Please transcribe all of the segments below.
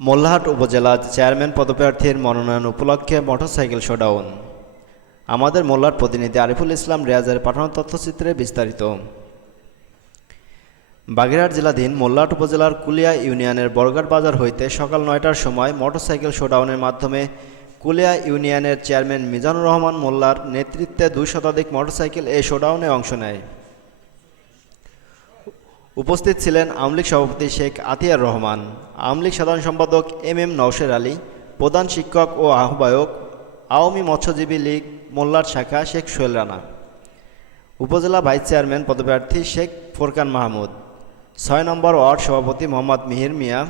মোল্লাহাট উপজেলা চেয়ারম্যান পদপ্রার্থীর মনোনয়ন উপলক্ষে মোটরসাইকেল শোডাউন। আমাদের মোল্লার প্রতিনিধি আরিফুল ইসলাম রেয়াজের পাঠানো তথ্যচিত্রে বিস্তারিত। বাগেরহাট জেলাধীন মোল্লাহাট উপজেলার কুলিয়া ইউনিয়নের বরগাট বাজার হইতে সকাল নয়টার সময় মোটরসাইকেল শোডাউনের মাধ্যমে কুলিয়া ইউনিয়নের চেয়ারম্যান মিজানুর রহমান মোল্লার নেতৃত্বে দুই শতাধিক মোটরসাইকেল এই শোডাউনে অংশ নেয়। উপস্থিত ছিলেন আওয়ামী সভাপতি শেখ আতিয়ার রহমান আওয়ামী সাধারণ সম্পাদক এম এম নওশের আলী, প্রধান শিক্ষক ও আহ্বায়ক আওয়ামী মৎস্যজীবী লীগ মোল্লার শাখা শেখ সোহেল রানা, উপজেলা ভাইস চেয়ারম্যান পদপ্রার্থী শেখ ফোরকান মাহমুদ, ছয় নম্বর ওয়ার্ড সভাপতি মোহাম্মদ মিহির মিয়া,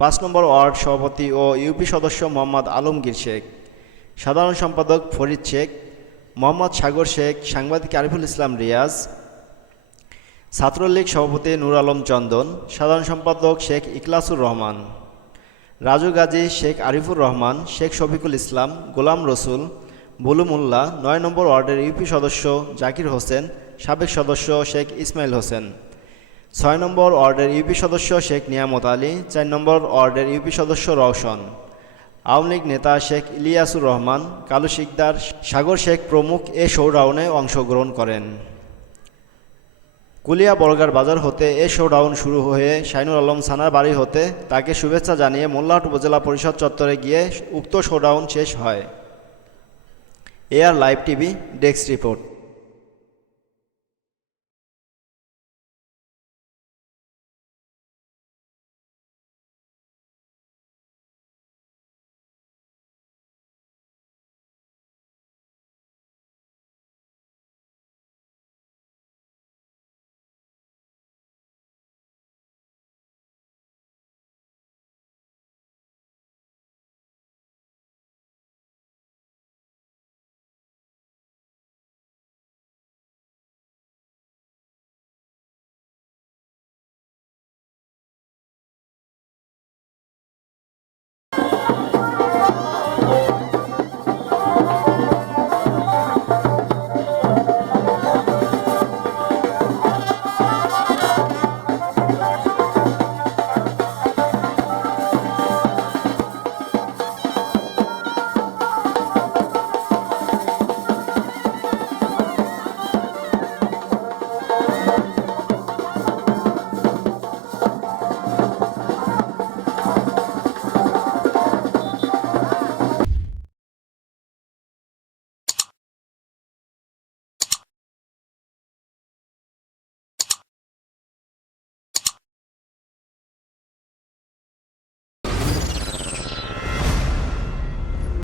পাঁচ নম্বর ওয়ার্ড সভাপতি ও ইউপি সদস্য মোহাম্মদ আলমগীর শেখ, সাধারণ সম্পাদক ফরিদ শেখ, মোহাম্মদ সাগর শেখ, সাংবাদিক আরিফুল ইসলাম রিয়াজ ছাত্রলীগ সভাপতি নূর আলম চন্দন, সাধারণ সম্পাদক শেখ ইকলাসুর রহমান, রাজু গাজী শেখ আরিফুর রহমান, শেখ শফিকুল ইসলাম, গোলাম রসুল, বুলু মোল্লা, নয় নম্বর ওয়ার্ডের ইউপি সদস্য জাকির হোসেন, সাবেক সদস্য শেখ ইসমাইল হোসেন, ছয় নম্বর ওয়ার্ডের ইউপি সদস্য শেখ নিয়ামত আলী, চার নম্বর ওয়ার্ডের ইউপি সদস্য রওশন, আওয়ামী লীগ নেতা শেখ ইলিয়াসুর রহমান, কালু শিকদার সাগর শেখ প্রমুখ এ শোডাউনে অংশগ্রহণ করেন। কুলিয়া বর্গার বাজার হতে এ শো ডাউন শুরু হয়ে শাইনুল আলম সানার বাড়ি হতে তাকে শুভেচ্ছা জানিয়ে মোল্লাহাট উপজেলা পরিষদ চত্বরে গিয়ে উক্ত শোডাউন শেষ হয়। Air live TV desk report.